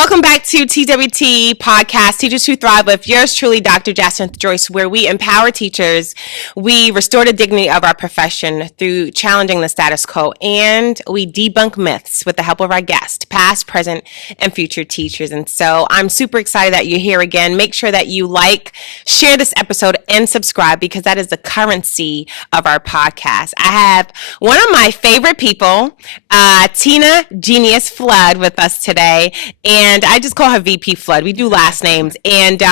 welcome back to TWT Podcast, Teachers Who Thrive, with yours truly, Dr. Jasmine Joyce, where we empower teachers, we restore the dignity of our profession through challenging the status quo, and we debunk myths with the help of our guests, past, present, and future teachers. And so I'm super excited that you're here again. Make sure that you like, share this episode, and subscribe, because that is the currency of our podcast. I have one of my favorite people, Tina Jenious-Flood, with us today. And I just call her VP Flood. We do last names. And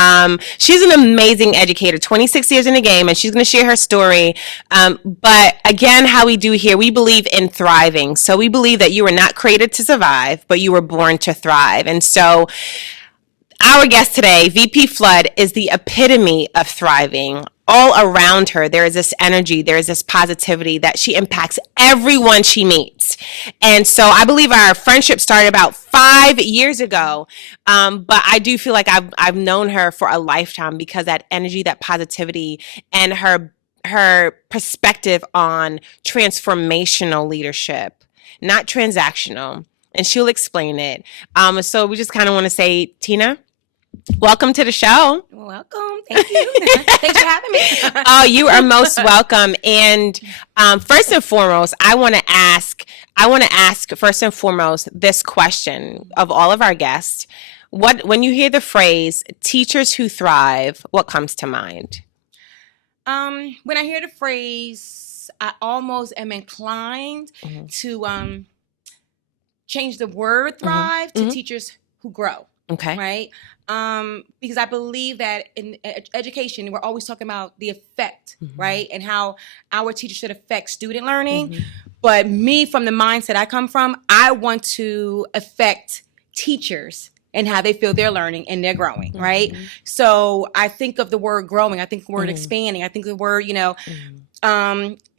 she's an amazing educator, 26 years in the game, and she's going to share her story. But again, how we do here, we believe in thriving. So we believe that you were not created to survive, but you were born to thrive. And so our guest today, VP Flood, is the epitome of thriving. All around her, there is this energy, there is this positivity that she impacts everyone she meets. And so I believe our friendship started about 5 years ago, but I do feel like I've known her for a lifetime, because that energy, that positivity, and her perspective on transformational leadership, not transactional. And she'll explain it. So we just kind of want to say, Tina, welcome to the show. Welcome. Thank you. Thanks for having me. Oh, you are most welcome. And first and foremost, I want to ask first and foremost this question of all of our guests. When you hear the phrase teachers who thrive, what comes to mind? When I hear the phrase, I almost am inclined to change the word thrive to teachers who grow. Okay. Right? Because I believe that in education, we're always talking about the effect, right? And how our teachers should affect student learning. But me, from the mindset I come from, I want to affect teachers and how they feel they're learning and they're growing, right? So I think of the word growing. I think the word expanding. I think the word,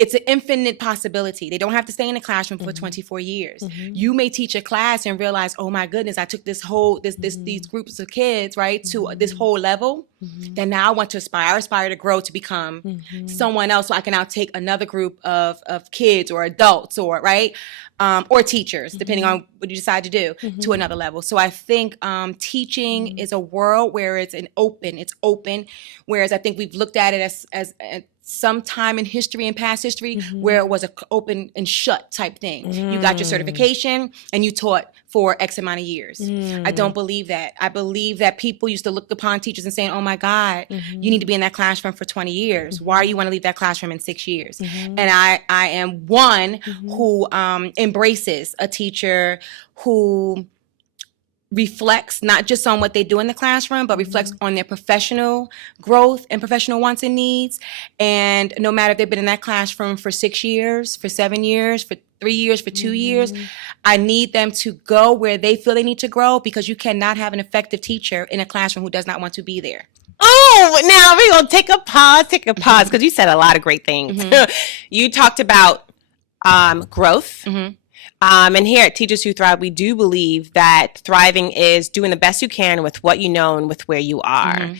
it's an infinite possibility. They don't have to stay in the classroom for 24 years. You may teach a class and realize, oh my goodness, I took these groups of kids, right, to this whole level. Then now I want to aspire to grow to become someone else, so I can now take another group of kids or adults or teachers, depending on what you decide to do, to another level. So I think teaching is a world where it's open, whereas I think we've looked at it as some time in history and past history where it was an open and shut type thing. You got your certification and you taught for X amount of years. I don't believe that. I believe that people used to look upon teachers and saying, oh my God, you need to be in that classroom for 20 years. Why do you want to leave that classroom in 6 years? And I am one who embraces a teacher who reflects not just on what they do in the classroom, but reflects on their professional growth and professional wants and needs. And no matter if they've been in that classroom for 6 years, for 7 years, for 3 years, for 2 years, I need them to go where they feel they need to grow, because you cannot have an effective teacher in a classroom who does not want to be there. Oh, now we're going to take a pause, because you said a lot of great things. You talked about growth. And here at Teachers Who Thrive, we do believe that thriving is doing the best you can with what you know and with where you are.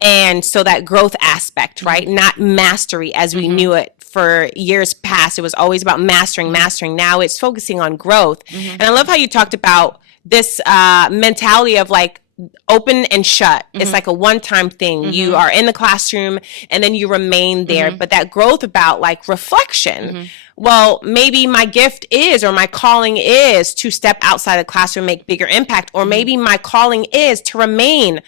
And so that growth aspect, right? Not mastery as we knew it for years past. It was always about mastering. Now it's focusing on growth. And I love how you talked about this mentality of like open and shut. It's like a one-time thing. You are in the classroom and then you remain there. But that growth about like reflection. Well, maybe my gift is, or my calling is, to step outside the classroom, make bigger impact. Or maybe my calling is to remain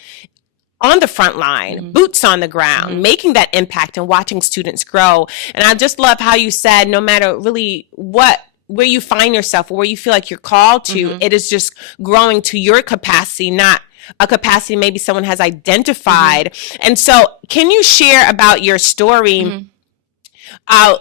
on the front line, boots on the ground, making that impact and watching students grow. And I just love how you said, no matter really where you find yourself or where you feel like you're called to, it is just growing to your capacity, not a capacity maybe someone has identified. And so can you share about your story,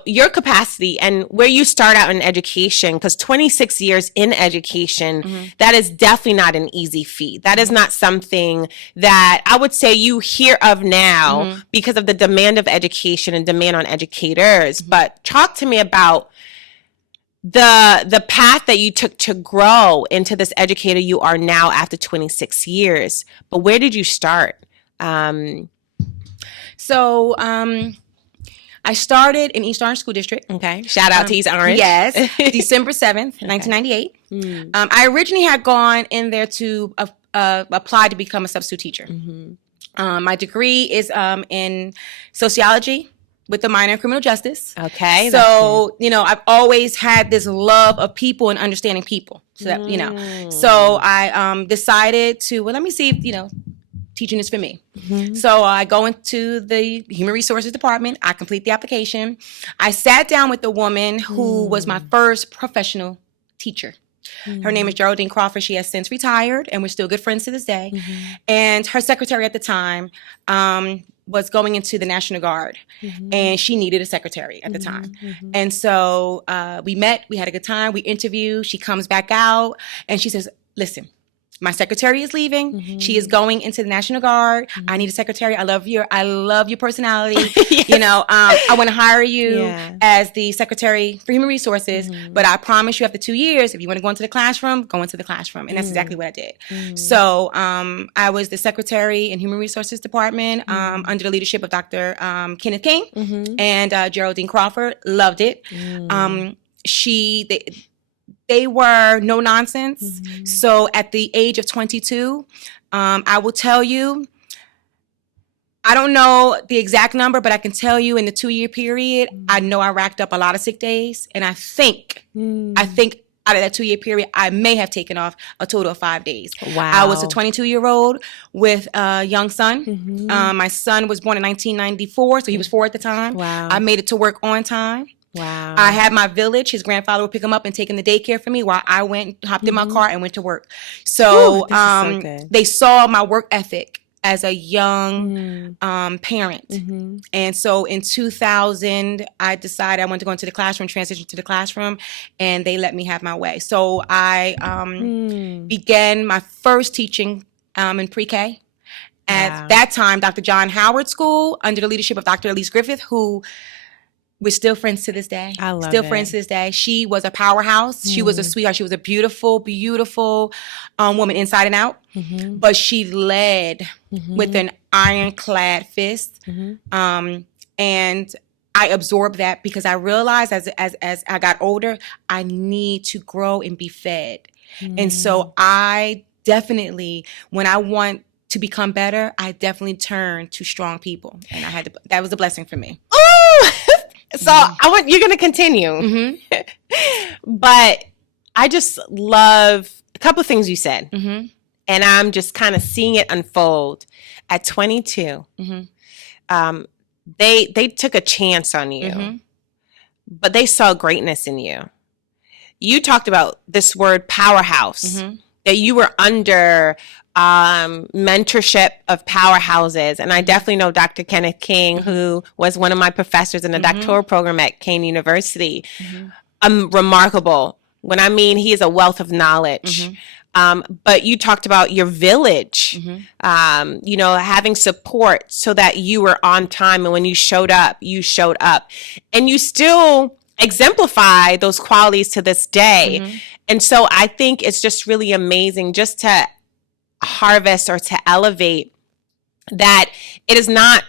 your capacity and where you start out in education? Because 26 years in education, that is definitely not an easy feat. That is not something that I would say you hear of now because of the demand of education and demand on educators. But talk to me about the path that you took to grow into this educator you are now after 26 years. But where did you start? I started in East Orange School District. Okay. Shout out to East Orange. Yes. December 7th, 1998. I originally had gone in there to applied to become a substitute teacher. My degree is in sociology with a minor in criminal justice. Okay. So, I've always had this love of people and understanding people. So that, so I decided to, let me see if, teaching is for me. So I go into the human resources department. I complete the application. I sat down with the woman who was my first professional teacher. Her name is Geraldine Crawford. She has since retired, and we're still good friends to this day. And her secretary at the time was going into the National Guard, and she needed a secretary at the time. And so we met. We had a good time. We interviewed. She comes back out, and she says, listen, my secretary is leaving. She is going into the National Guard. I need a secretary. I love your personality. I want to hire you as the secretary for human resources. But I promise you, after 2 years, if you want to go into the classroom, go into the classroom. And that's exactly what I did. So I was the secretary in human resources department under the leadership of Dr. Kenneth King and Geraldine Crawford. Loved it. They were no nonsense. So at the age of 22, I will tell you, I don't know the exact number, but I can tell you in the 2-year period, I know I racked up a lot of sick days. And I think out of that 2-year period, I may have taken off a total of 5 days. Wow. I was a 22-year-old with a young son. My son was born in 1994, so he was 4 at the time. Wow. I made it to work on time. Wow. I had my village. His grandfather would pick him up and take him to daycare for me while I hopped in my car and went to work. So, so good. They saw my work ethic as a young parent. And so in 2000, I decided I wanted to go into the classroom, transition to the classroom, and they let me have my way. So I began my first teaching in pre-K. At that time, Dr. John Howard School, under the leadership of Dr. Elise Griffith, who we're still friends to this day. I love Still it. friends to this day. She was a powerhouse. She was a sweetheart. She was a beautiful, beautiful woman inside and out. But she led with an ironclad fist. And I absorbed that because I realized as I got older, I need to grow and be fed. And so I definitely, when I want to become better, I definitely turn to strong people. And that was a blessing for me. Ooh! So you're going to continue. But I just love a couple of things you said. And I'm just kind of seeing it unfold. At 22, they took a chance on you, but they saw greatness in you. You talked about this word powerhouse, that you were under mentorship of powerhouses. And I definitely know Dr. Kenneth King, who was one of my professors in the doctoral program at Kane University. Remarkable. When I mean, he is a wealth of knowledge. But you talked about your village, having support so that you were on time. And when you showed up. And you still exemplify those qualities to this day. And so I think it's just really amazing just to harvest or to elevate that it is not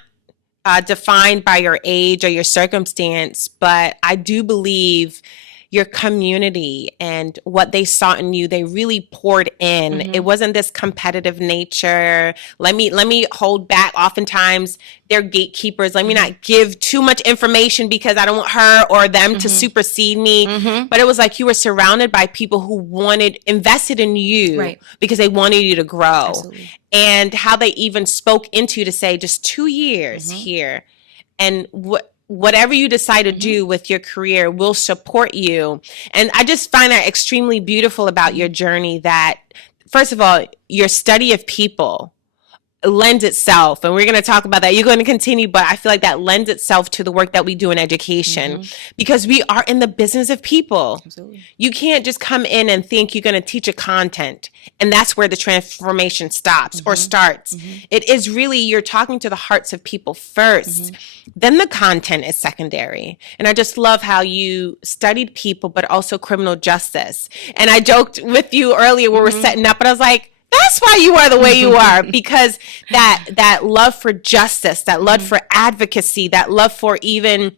defined by your age or your circumstance, but I do believe your community and what they saw in you, they really poured in. It wasn't this competitive nature. Let me hold back. Oftentimes they're gatekeepers. Let me not give too much information because I don't want her or them to supersede me. But it was like you were surrounded by people who invested in you because they wanted you to grow. Absolutely. And how they even spoke into you to say just 2 years here. And whatever you decide to do with your career will support you. And I just find that extremely beautiful about your journey, that, first of all, your study of people lends itself, and we're going to talk about that. You're going to continue, but I feel like that lends itself to the work that we do in education because we are in the business of people. Absolutely. You can't just come in and think you're going to teach a content and that's where the transformation stops or starts. It is really, you're talking to the hearts of people first. Then the content is secondary. And I just love how you studied people, but also criminal justice. And I joked with you earlier when we were setting up, and I was like, that's why you are the way you are, because that love for justice, that love for advocacy, that love for even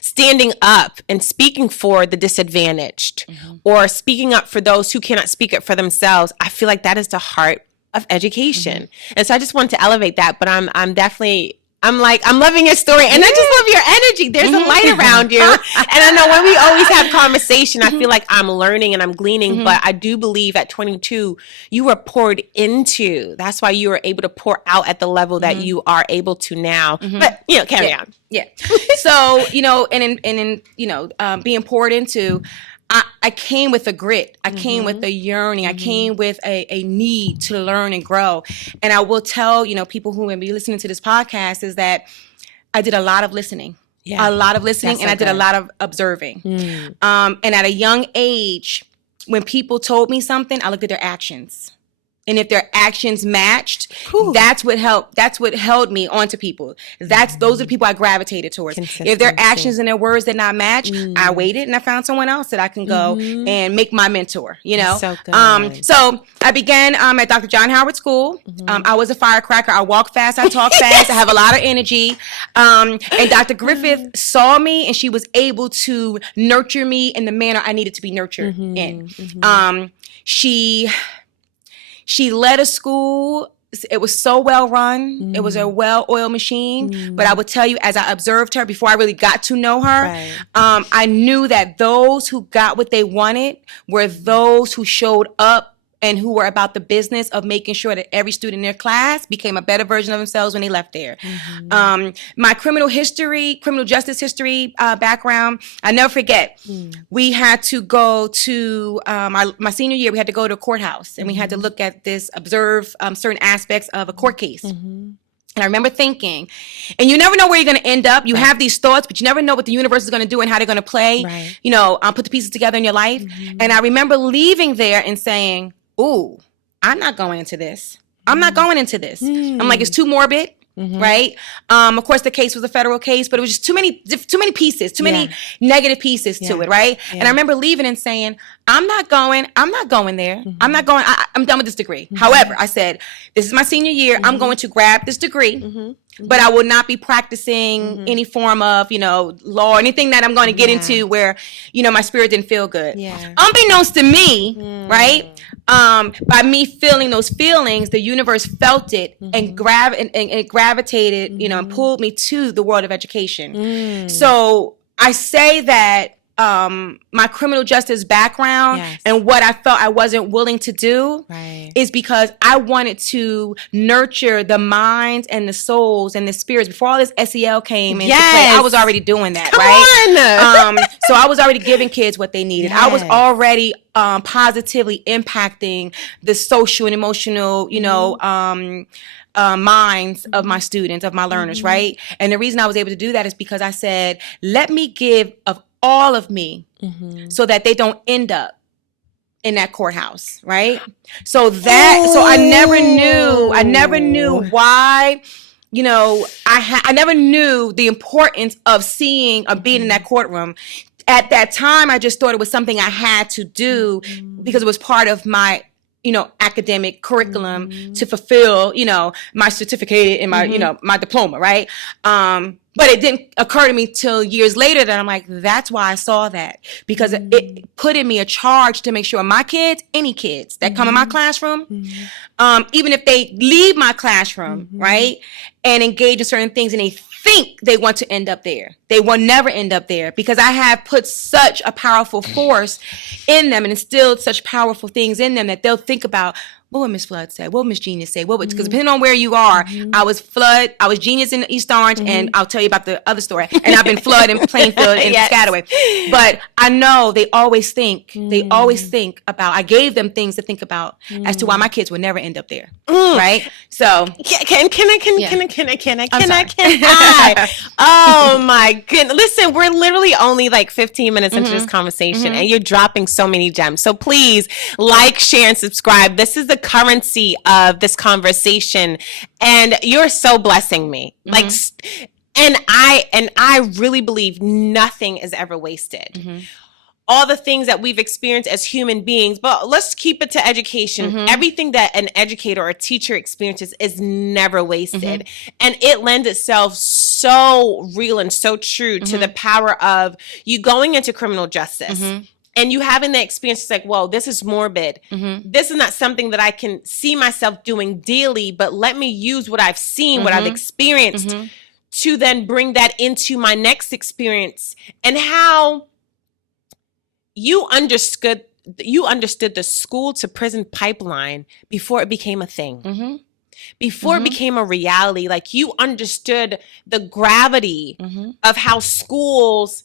standing up and speaking for the disadvantaged or speaking up for those who cannot speak up for themselves. I feel like that is the heart of education. And so I just wanted to elevate that, but I'm loving your story, and I just love your energy. There's a light around you. And I know when we always have conversation, I feel like I'm learning and I'm gleaning, but I do believe at 22, you were poured into. That's why you were able to pour out at the level that you are able to now. But, carry on. Yeah. So, and being poured into, I came with a grit. I came with a yearning. I came with a need to learn and grow. And I will tell, people who may be listening to this podcast is that I did a lot of listening. Yeah. A lot of listening, and I did a lot of observing. And at a young age, when people told me something, I looked at their actions. And if their actions matched, that's what helped. That's what held me onto people. Those are the people I gravitated towards. If their actions and their words did not match, I waited and I found someone else that I can go and make my mentor. So good. So I began at Dr. John Howard School. I was a firecracker. I walk fast. I talk fast. I have a lot of energy. And Dr. Griffith saw me, and she was able to nurture me in the manner I needed to be nurtured in. She led a school. It was so well run. It was a well-oiled machine. But I would tell you, as I observed her before I really got to know her, I knew that those who got what they wanted were those who showed up and who were about the business of making sure that every student in their class became a better version of themselves when they left there. My criminal justice history background, I never forget. We had to go to, my senior year, we had to go to a courthouse, and we had to look at observe certain aspects of a court case. And I remember thinking, and you never know where you're going to end up. You have these thoughts, but you never know what the universe is going to do and how they're going to play, put the pieces together in your life. And I remember leaving there and saying, ooh, I'm not going into this. I'm not going into this. I'm like, it's too morbid. Right. Of course, the case was a federal case, but it was just too many pieces, too many negative pieces to it. Right. And I remember leaving and saying, I'm not going there. I'm not going. I'm done with this degree. However, I said, this is my senior year. I'm going to grab this degree, but I will not be practicing any form of, law or anything that I'm going to get into where, my spirit didn't feel good. Unbeknownst to me, right? By me feeling those feelings, the universe felt it and it gravitated, and pulled me to the world of education. So I say that my criminal justice background and what I felt I wasn't willing to do is because I wanted to nurture the minds and the souls and the spirits. Before all this SEL came into play, I was already doing that, so I was already giving kids what they needed. I was already positively impacting the social and emotional, minds of my students, of my learners, right? And the reason I was able to do that is because I said, let me give of all of me so that they don't end up in that courthouse, right? So I never knew why, I never knew the importance of being in that courtroom. At that time, I just thought it was something I had to do because it was part of my academic curriculum to fulfill, my certificate and my, my diploma, right? But it didn't occur to me till years later that I'm like, that's why I saw that. Because it put in me a charge to make sure my kids, any kids that come in my classroom, even if they leave my classroom, right, and engage in certain things and they think they want to end up there, they will never end up there, because I have put such a powerful force in them and instilled such powerful things in them that they'll think about, what would Miss Flood say? What would Miss Jenious say? Because depending on where you are, I was Flood, I was Jenious in East Orange, and I'll tell you about the other story. And I've been Flood in Plainfield and Piscataway. But I know they always think about, I gave them things to think about as to why my kids would never end up there. Right? So can I? Oh my goodness. Listen, we're literally only like 15 minutes into this conversation and you're dropping so many gems. So please like, share, and subscribe. This is the currency of this conversation, and you're so blessing me. And I really believe nothing is ever wasted. All the things that we've experienced as human beings, but let's keep it to education. Everything that an educator or a teacher experiences is never wasted. And it lends itself so real and so true to the power of you going into criminal justice and you having that experience, it's like, whoa, this is morbid. This is not something that I can see myself doing daily, but let me use what I've seen, what I've experienced to then bring that into my next experience, and how you understood the school to prison pipeline before it became a thing. Before it became a reality. Like, you understood the gravity of how schools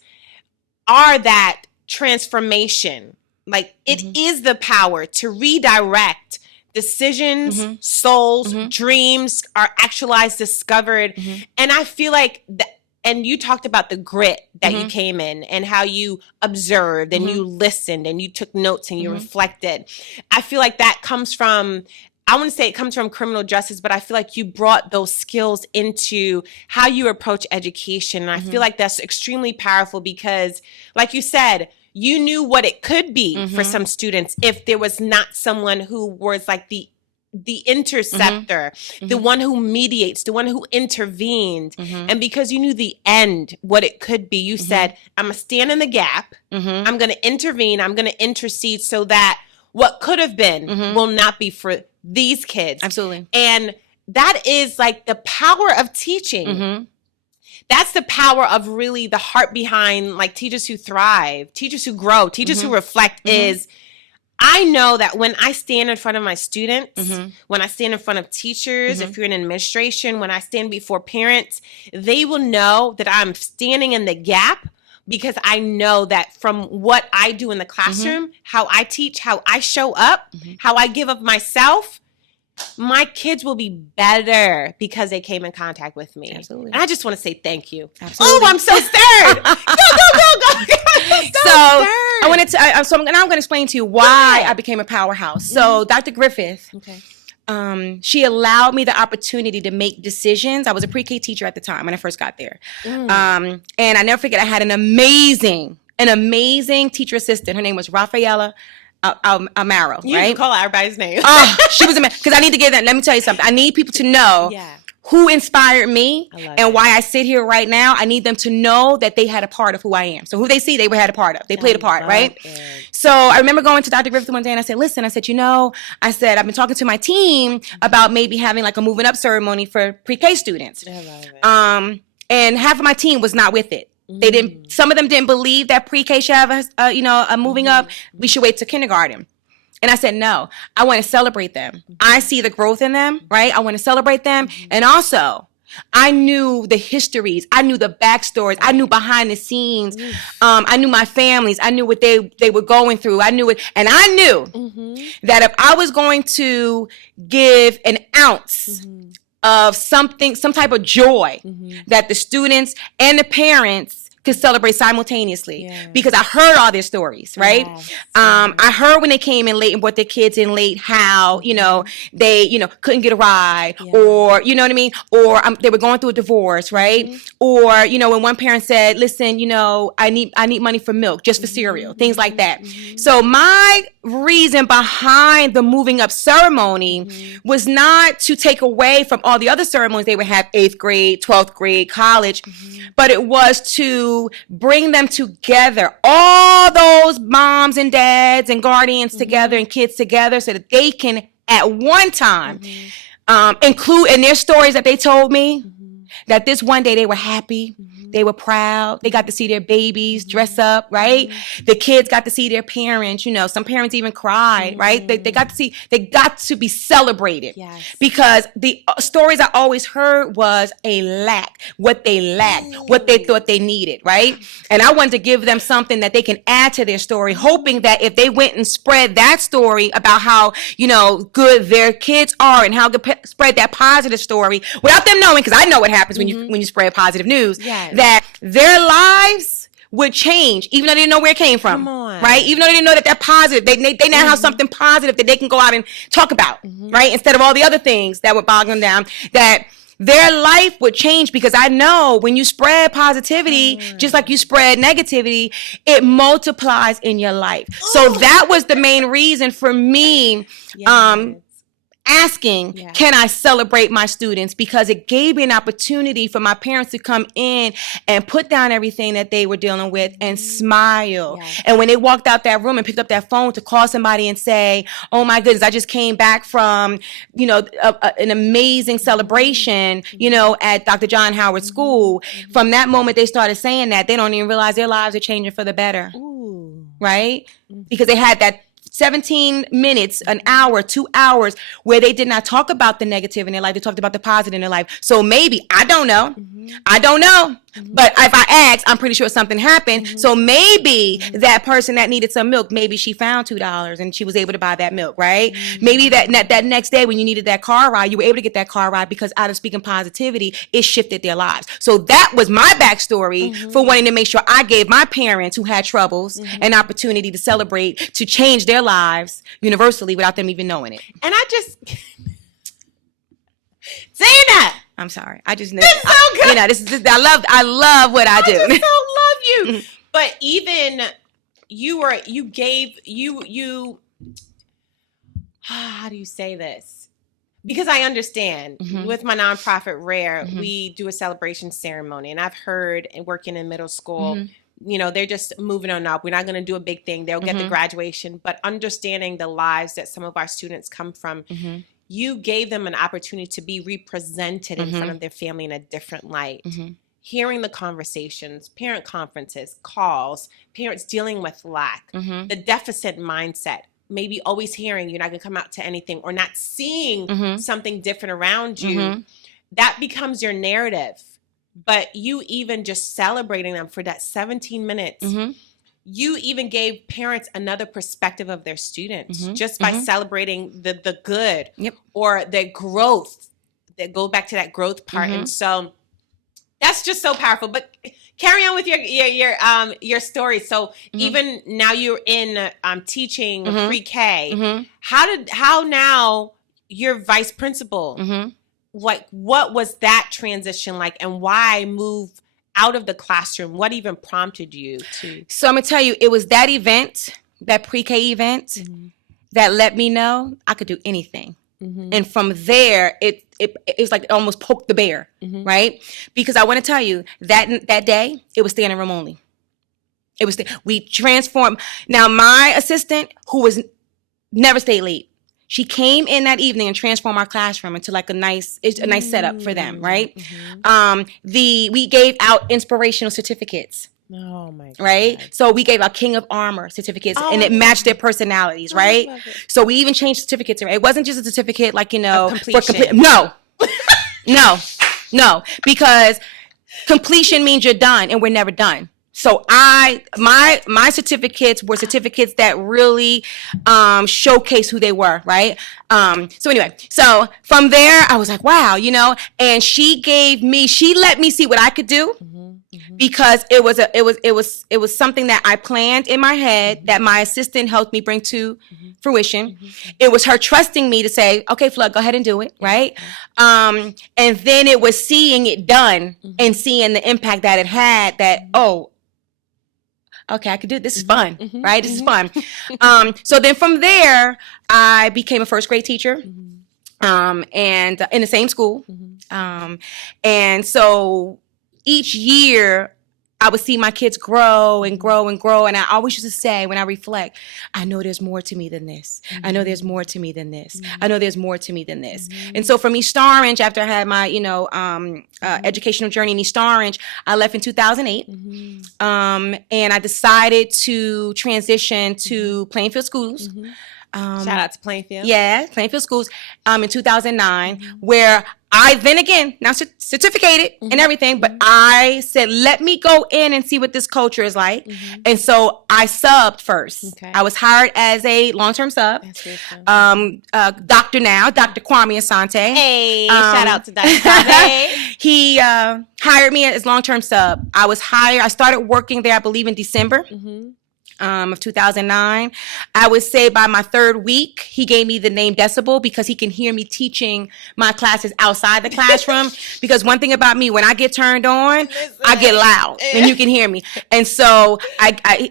are that transformation. Like, it is the power to redirect decisions, souls, dreams are actualized, discovered. And I feel like and you talked about the grit that you came in, and how you observed and you listened and you took notes and you reflected. I feel like that comes from, I want to say it comes from criminal justice, but I feel like you brought those skills into how you approach education. And I feel like that's extremely powerful because, like you said, you knew what it could be for some students if there was not someone who was like the interceptor, the one who mediates, the one who intervened. And because you knew the end, what it could be, you said, I'm going to stand in the gap. I'm going to intervene. I'm going to intercede so that what could have been will not be for these kids. Absolutely. And that is like the power of teaching. That's the power of really the heart behind like Teachers Who Thrive, Teachers Who Grow, Teachers Who Reflect is, I know that when I stand in front of my students, when I stand in front of teachers, if you're in administration, when I stand before parents, they will know that I'm standing in the gap, because I know that from what I do in the classroom, how I teach, how I show up, how I give of myself, my kids will be better because they came in contact with me. Absolutely. And I just want to say thank you. Absolutely. Oh, I'm so stirred. Go. I wanted to. So now I'm going to explain to you why I became a powerhouse. So Dr. Griffith, she allowed me the opportunity to make decisions. I was a pre-K teacher at the time when I first got there, and I never forget. I had an amazing teacher assistant. Her name was Rafaela Amaro. You right? can call out everybody's name. She was amazing. Because I need to get that. Let me tell you something. I need people to know. Who inspired me and why I sit here right now. I need them to know that they had a part of who I am. So who they see, they had a part of. They played a part, right? So I remember going to Dr. Griffith one day and I said, listen, I said, I've been talking to my team about maybe having like a moving up ceremony for pre-K students. And half of my team was not with it. They didn't. Some of them didn't believe that pre-K should have a moving up. We should wait to kindergarten. And I said, no, I want to celebrate them. I see the growth in them, right? I want to celebrate them. And also, I knew the histories. I knew the backstories. I knew behind the scenes. I knew my families. I knew what they were going through. I knew it. And I knew that if I was going to give an ounce of something, some type of joy, that the students and the parents could celebrate simultaneously, because I heard all their stories, right? I heard when they came in late and brought their kids in late, how, they, couldn't get a ride, or, you know what I mean? Or they were going through a divorce, right? Or, when one parent said, listen, I need money for milk, just for cereal, things like that. So my reason behind the moving up ceremony was not to take away from all the other ceremonies they would have, 8th grade, 12th grade, college, but it was to bring them together, all those moms and dads and guardians together and kids together, so that they can at one time include in their stories that they told me that this one day they were happy, they were proud, they got to see their babies dress up, right? The kids got to see their parents, some parents even cried, right? They got to be celebrated, because the stories I always heard was a lack, what they lacked, what they thought they needed, right? And I wanted to give them something that they can add to their story, hoping that if they went and spread that story about how, good their kids are and how good spread that positive story without them knowing, because I know what happens when you spread positive news, that their lives would change, even though they didn't know where it came from, right? Even though they didn't know that they're positive, they now have something positive that they can go out and talk about, right? Instead of all the other things that would bog them down, that their life would change, because I know when you spread positivity, just like you spread negativity, it multiplies in your life. So that was the main reason for me, asking, Yeah. can I celebrate my students? Because it gave me an opportunity for my parents to come in and put down everything that they were dealing with and smile. Yeah. And when they walked out that room and picked up that phone to call somebody and say, oh my goodness, I just came back from, an amazing celebration, at Dr. John Howard School. From that moment they started saying that, they don't even realize their lives are changing for the better. Ooh. Right? Because they had that 17 minutes, an hour, 2 hours where they did not talk about the negative in their life. They talked about the positive in their life. So maybe, I don't know. But if I ask, I'm pretty sure something happened. So maybe that person that needed some milk, maybe she found $2 and she was able to buy that milk, right? Maybe that next day when you needed that car ride, you were able to get that car ride because out of speaking positivity, it shifted their lives. So that was my backstory for wanting to make sure I gave my parents who had troubles an opportunity to celebrate, to change their lives universally without them even knowing it. And I just saying that. I'm sorry. I just know. It's so good. I love what I do. I just so love you. But even how do you say this? Because I understand with my nonprofit Rare, we do a celebration ceremony, and I've heard and working in middle school, they're just moving on up. We're not going to do a big thing. They'll get the graduation, but understanding the lives that some of our students come from, you gave them an opportunity to be represented in front of their family in a different light. Hearing the conversations, parent conferences, calls, parents dealing with lack, the deficit mindset, maybe always hearing you're not going to come out to anything or not seeing something different around you, that becomes your narrative. But you even just celebrating them for that 17 minutes, you even gave parents another perspective of their students just by celebrating the good or the growth. That go back to that growth part. And so that's just so powerful. But carry on with your story. So even now you're in teaching pre-K. How now you're vice principal? What was that transition like, and why move out of the classroom? What even prompted you to? So I'm gonna tell you, it was that event, that pre-K event, that let me know I could do anything. And from there, it was like it almost poked the bear, right? Because I want to tell you that day it was standing room only. We transformed. Now my assistant, who was never stayed late, she came in that evening and transformed our classroom into like a nice setup for them, right? We gave out inspirational certificates. Oh my God. Right? So we gave our King of Armor certificates, and it matched their personalities, right? So we even changed certificates. It wasn't just a certificate like, completion. No, because completion means you're done, and we're never done. So my certificates were certificates that really showcase who they were, right? So anyway, so from there I was like, wow, and she let me see what I could do. Because it was something that I planned in my head that my assistant helped me bring to fruition. It was her trusting me to say, okay, Flood, go ahead and do it, right? And then it was seeing it done and seeing the impact that it had, that, oh, okay, I could do it. This is fun, right? This is fun. So then from there, I became a first grade teacher, and in the same school. And so each year I would see my kids grow and grow and grow. And I always used to say, when I reflect, I know there's more to me than this. I know there's more to me than this. I know there's more to me than this. And so from East Orange, after I had my, educational journey in East Orange, I left in 2008. And I decided to transition to Plainfield Schools. Shout out to Plainfield. Yeah, Plainfield Schools in 2009, where I then again, now certificated and everything, but I said, let me go in and see what this culture is like. And so I subbed first. Okay. I was hired as a long-term sub. Dr. Kwame Asante. Hey, shout out to Dr. Kwame. He hired me as long-term sub. I started working there, I believe, in December. of 2009. I would say by my third week, he gave me the name Decibel because he can hear me teaching my classes outside the classroom. Because one thing about me, when I get turned on, I get loud and you can hear me. And so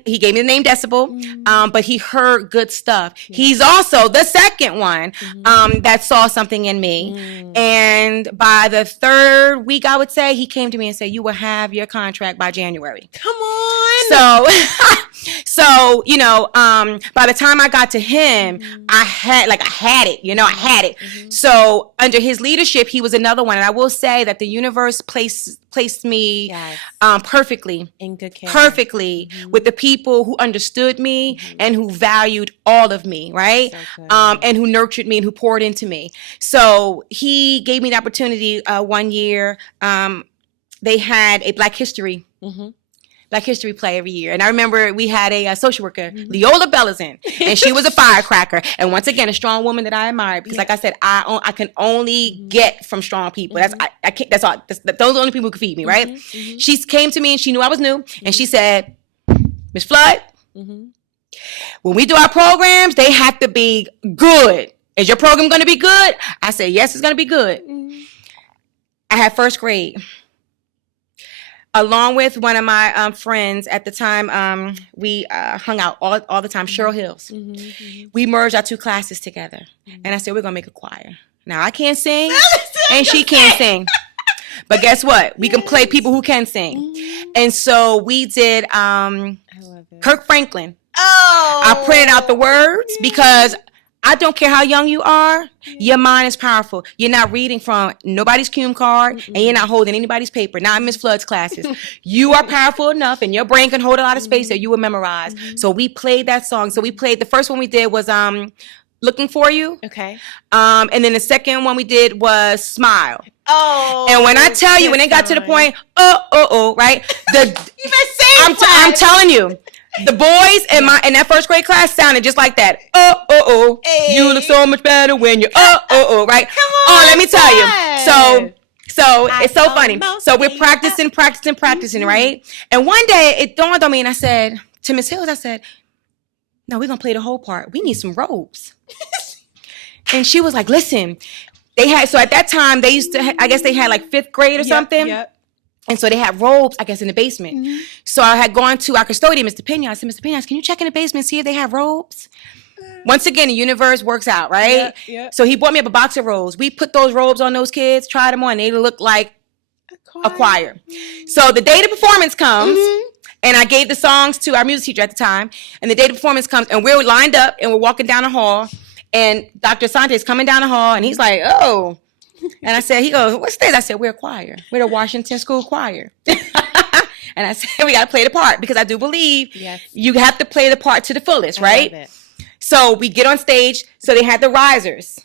he gave me the name Decibel, but he heard good stuff. He's also the second one that saw something in me. And by the third week, I would say, he came to me and said, you will have your contract by January. Come on. So, you know, by the time I got to him, I had it, you know, I had it. So under his leadership, he was another one. And I will say that the universe placed me perfectly. In good care. Perfectly with the people who understood me and who valued all of me, right? So and who nurtured me and who poured into me. So he gave me the opportunity 1 year. They had a Black History play every year. And I remember we had a social worker, Leola Bellazin, and she was a firecracker. And once again, a strong woman that I admired because, like I said, I can only get from strong people. I can't. That's all. Those are the only people who can feed me, right? She came to me and she knew I was new, and she said, "Ms. Flood, when we do our programs, they have to be good. Is your program going to be good?" I said, "Yes, it's going to be good." I had first grade. Along with one of my friends at the time, we hung out all the time, Cheryl Hills. We merged our two classes together. And I said, we're going to make a choir. Now, I can't sing, and she can't sing. But guess what? We can play people who can sing. And so we did Kirk Franklin. Oh. I printed out the words because I don't care how young you are, your mind is powerful. You're not reading from nobody's cue card, and you're not holding anybody's paper. Not in Miss Flood's classes. You are powerful enough, and your brain can hold a lot of space that you will memorize. So we played that song. So we played, the first one we did was Looking For You. Okay. And then the second one we did was Smile. Oh. And when I tell you, when it got to the point, right? I'm telling you. The boys in that first grade class sounded just like that. Hey. You look so much better when you're right? Come on, let me tell you. So it's so funny. So we're practicing, right? And one day it dawned on me, and I said to Miss Hills, I said, "No, we're gonna play the whole part. We need some robes." And she was like, "Listen, they had." So at that time they used to. I guess they had like fifth grade or something. Yep. And so they had robes, I guess, in the basement. So I had gone to our custodian, Mr. Pena. I said, "Mr. Pena, can you check in the basement and see if they have robes?" Once again, the universe works out, right? Yeah. So he bought me up a box of robes. We put those robes on those kids, tried them on. They looked like a choir. So the day the performance comes, and I gave the songs to our music teacher at the time, and the day the performance comes, and we're lined up, and we're walking down the hall, and Dr. Sante is coming down the hall, and he's like, "Oh." And I said, he goes, "What's this?" I said, "We're a choir. We're the Washington School Choir." And I said, "We got to play the part," because I do believe you have to play the part to the fullest, right? So we get on stage. So they had the risers.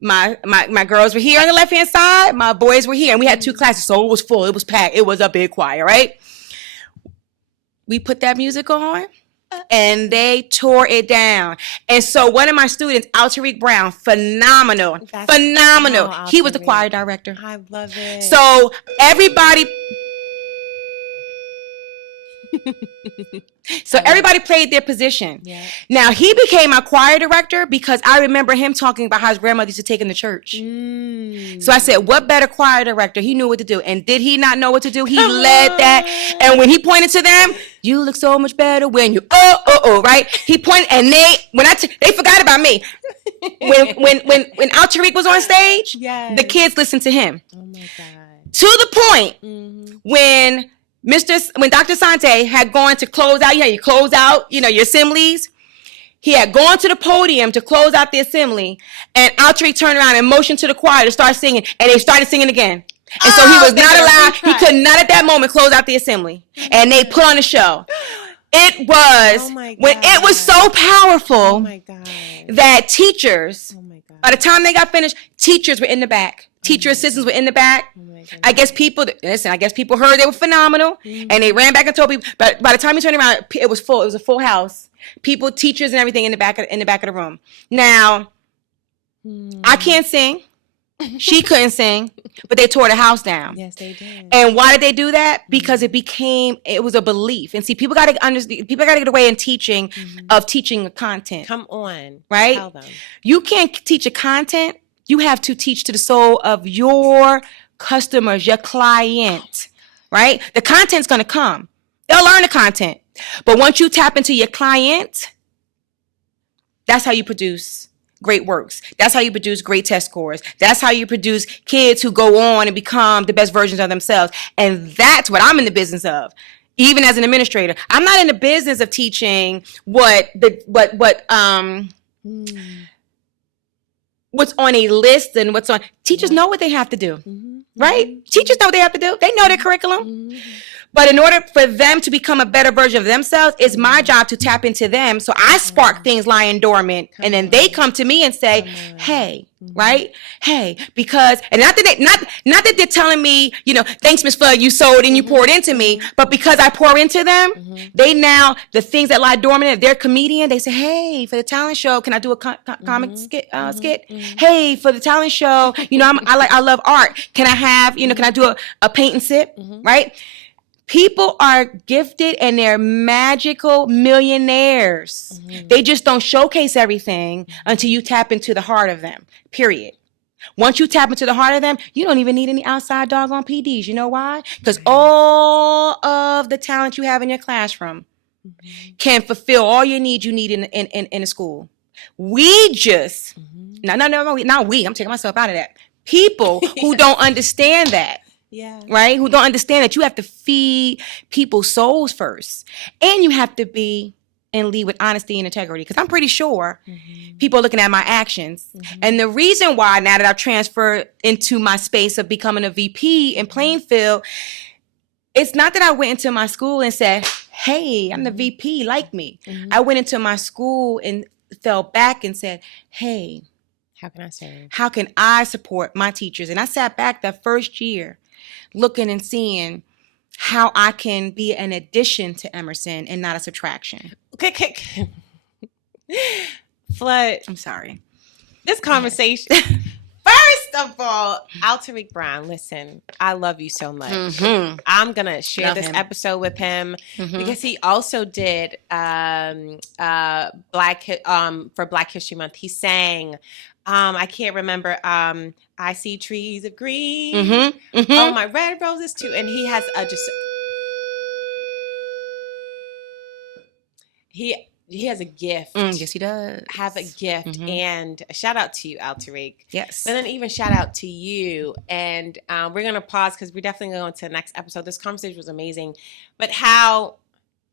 My girls were here on the left-hand side. My boys were here. And we had two classes, so it was full. It was packed. It was a big choir, right? We put that music on. And they tore it down. And so one of my students, Alterique Brown, phenomenal. He was the choir director. I love it. So everybody everybody played their position. Yeah. Now, he became our choir director because I remember him talking about how his grandmother used to take him to church. So I said, what better choir director? He knew what to do. And did he not know what to do? He led that. And when he pointed to them, "You look so much better when you, right? He pointed, and they forgot about me. When Alterique was on stage, the kids listened to him. Oh my God. To the point when Dr. Sante had gone to close out, you close out, your assemblies. He had gone to the podium to close out the assembly, and Alterique turned around and motioned to the choir to start singing, and they started singing again. And so he was not allowed, he could not at that moment close out the assembly. And they put on a show. It was, it was so powerful that teachers, by the time they got finished, teachers were in the back. Teacher assistants were in the back. I guess people heard they were phenomenal, and they ran back and told people. But by the time we turned around, it was full. It was a full house. People, teachers, and everything in the back of the room. Now, I can't sing. She couldn't sing, but they tore the house down. Yes, they did. And why did they do that? Because it was a belief. And see, people got to understand. People got to get away in teaching of teaching a content. Come on, right? Tell them. You can't teach a content. You have to teach to the soul of your customers, your client, right? The content's going to come. They'll learn the content. But once you tap into your client, that's how you produce great works. That's how you produce great test scores. That's how you produce kids who go on and become the best versions of themselves. And that's what I'm in the business of. Even as an administrator, I'm not in the business of teaching what's on a list and what's on. Teachers know what they have to do, right? Teachers know what they have to do. They know their curriculum. But in order for them to become a better version of themselves, it's my job to tap into them. So I spark things lying dormant, and then they come to me and say, "Hey, right? Hey," because and not that they're telling me, thanks, Miss Flood, you sold and you poured into me, but because I pour into them, they now the things that lie dormant. If they're a comedian, they say, "Hey, for the talent show, can I do a comic skit? Hey, for the talent show, I love art. Can I have can I do a paint and sip? Right?" People are gifted and they're magical millionaires. They just don't showcase everything until you tap into the heart of them, period. Once you tap into the heart of them, you don't even need any outside doggone PDs. You know why? Because all of the talent you have in your classroom can fulfill all you need in a school. We just, not we, I'm taking myself out of that. People who don't understand that. Yeah. Right? Who don't understand that you have to feed people's souls first. And you have to be and lead with honesty and integrity. Because I'm pretty sure people are looking at my actions. And the reason why, now that I've transferred into my space of becoming a VP in Plainfield, it's not that I went into my school and said, "Hey, I'm the VP, like me." I went into my school and fell back and said, "Hey, how can I serve? How can I support my teachers?" And I sat back that first year looking and seeing how I can be an addition to Emerson and not a subtraction. Okay. Flood. I'm sorry. This conversation. First of all, Altariq Brown, listen, I love you so much. I'm going to share this episode with him because he also did for Black History Month. He sang, I can't remember, "I see trees of green. Oh, my red roses too." And he has he has a gift. Yes, he does. Have a gift. And a shout out to you, Altariq. Yes. And then even shout out to you. And we're going to pause because we're definitely going to the next episode. This conversation was amazing. But how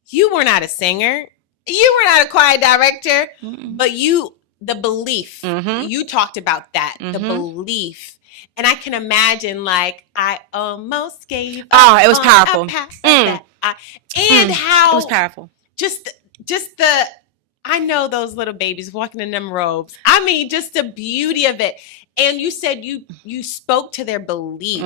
you were not a singer. You were not a choir director. But the belief. You talked about that. The belief. And I can imagine, I almost gave up. Oh, it was powerful. And how it was powerful. Just the, I know those little babies walking in them robes. I mean, just the beauty of it. And you said you spoke to their belief.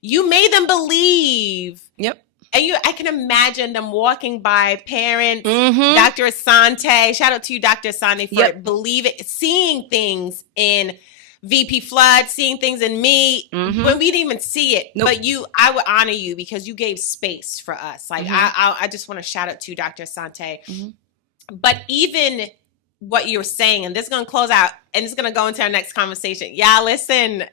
You made them believe. Yep. And I can imagine them walking by parents, Dr. Asante. Shout out to you, Dr. Asante, for seeing things in VP Flood, seeing things in me when we didn't even see it. Nope. But I would honor you because you gave space for us. I just want to shout out to you, Dr. Asante. But even what you were saying, and this is going to close out, and it's going to go into our next conversation. Yeah, listen,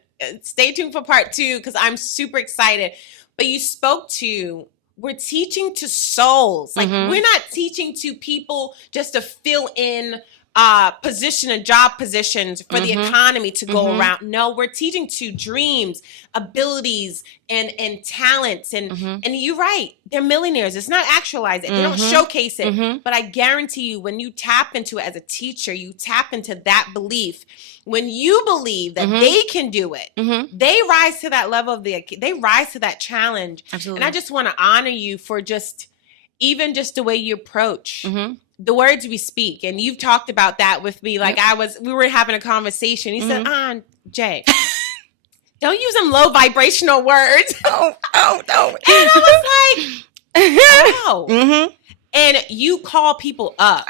stay tuned for part 2 because I'm super excited. But you spoke to, we're teaching to souls. We're not teaching to people just to fill in position and job positions for the economy to go around. No, we're teaching to dreams, abilities, and talents. And you're right. They're millionaires. It's not actualize it. They don't showcase it. But I guarantee you, when you tap into it as a teacher, you tap into that belief. When you believe that they can do it, they rise to that level they rise to that challenge. Absolutely. And I just want to honor you for even just the way you approach the words we speak. And you've talked about that with me. We were having a conversation. You said, Jay, don't use them low vibrational words. Oh, no. And I was like, oh. And you call people up.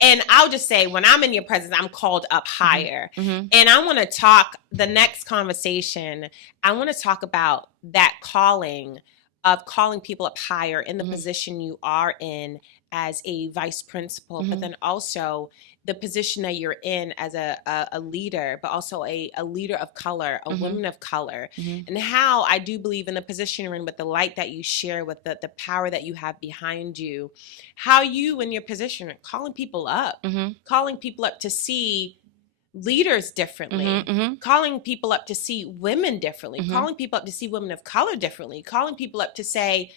And I'll just say, when I'm in your presence, I'm called up higher. And I want to talk, the next conversation, I want to talk about that calling of calling people up higher in the position you are in as a vice principal, but then also the position that you're in as a leader, but also a leader of color, a woman of color, and how I do believe in the position you're in, with the light that you share, with the power that you have behind you, how you in your position are calling people up to see leaders differently, calling people up to see women differently, calling people up to see women of color differently, calling people up to say,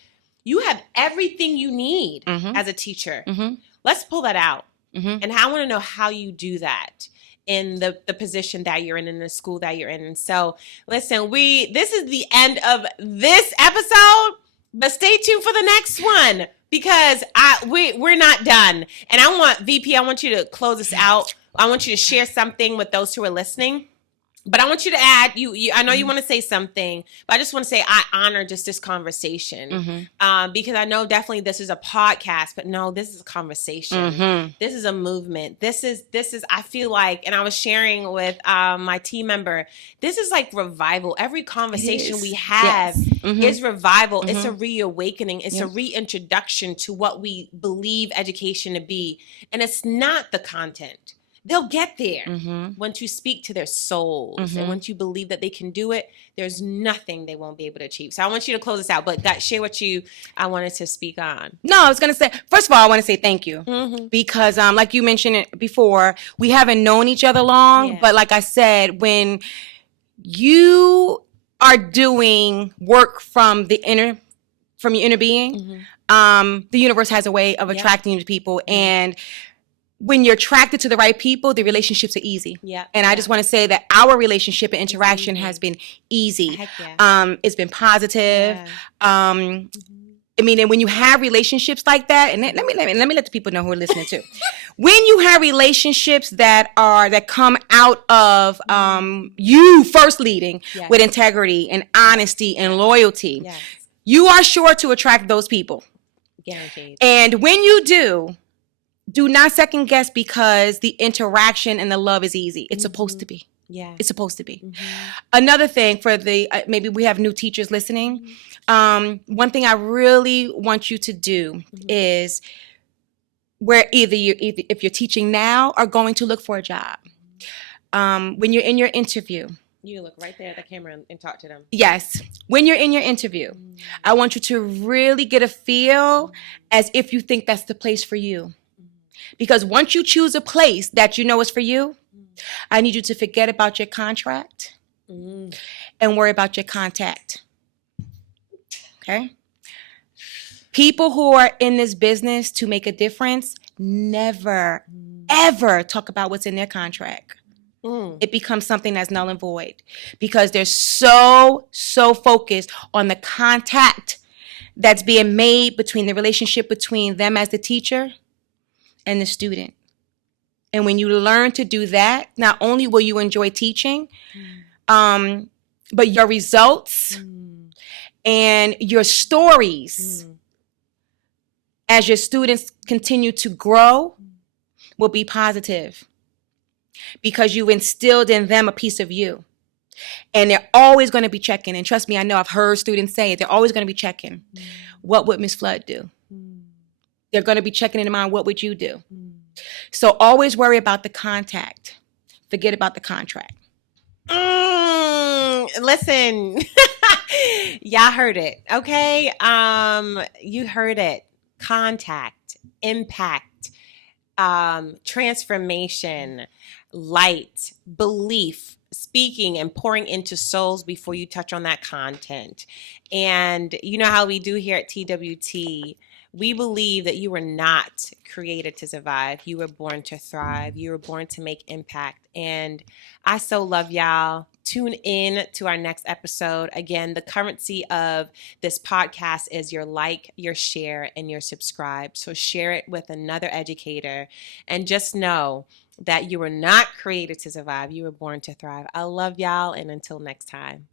you have everything you need as a teacher. Let's pull that out. And I want to know how you do that in the position that you're in the school that you're in. And so, listen, this is the end of this episode, but stay tuned for the next one, because we're not done. And I want you to close us out. I want you to share something with those who are listening. But I want you to add, I know you want to say something, but I just want to say I honor just this conversation, because I know definitely this is a podcast, but no, this is a conversation. This is a movement. This is, I feel like, and I was sharing with my team member, this is like revival. Every conversation we have is revival. It's a reawakening. It's a reintroduction to what we believe education to be. And it's not the content. They'll get there once you speak to their souls, and once you believe that they can do it, there's nothing they won't be able to achieve. So I want you to close this out, but share what I wanted to speak on. No, I was going to say, first of all, I want to say thank you, because like you mentioned it before, we haven't known each other long, but like I said, when you are doing work from your inner being, the universe has a way of attracting you to people, and when you're attracted to the right people, the relationships are easy. And I just want to say that our relationship and interaction has been easy. It's been positive. I mean, and when you have relationships like that, and let me let the people know who are listening too. When you have relationships that come out of you first leading with integrity and honesty and loyalty, you are sure to attract those people. Guaranteed. And when you do not second guess, because the interaction and the love is easy. It's supposed to be. It's supposed to be. Another thing for maybe we have new teachers listening. One thing I really want you to do is, where either if you're teaching now or going to look for a job, when you're in your interview, you look right there at the camera and talk to them. Yes. When you're in your interview, I want you to really get a feel as if you think that's the place for you. Because once you choose a place that you know is for you, I need you to forget about your contract and worry about your contact. Okay? People who are in this business to make a difference never, ever talk about what's in their contract. It becomes something that's null and void, because they're so focused on the contact that's being made between the relationship between them as the teacher and the student. And when you learn to do that, not only will you enjoy teaching, but your results and your stories as your students continue to grow will be positive, because you've instilled in them a piece of you. And they're always going to be checking. And trust me, I know I've heard students say it. They're always going to be checking. What would Ms. Flood do? They're going to be checking in mind, what would you do? So always worry about the contact. Forget about the contract. Listen, y'all heard it, okay? You heard it. Contact, impact, transformation, light, belief, speaking and pouring into souls before you touch on that content. And you know how we do here at TWT. We believe that you were not created to survive. You were born to thrive. You were born to make impact. And I so love y'all. Tune in to our next episode. Again, the currency of this podcast is your like, your share, and your subscribe. So share it with another educator. And just know that you were not created to survive. You were born to thrive. I love y'all. And until next time.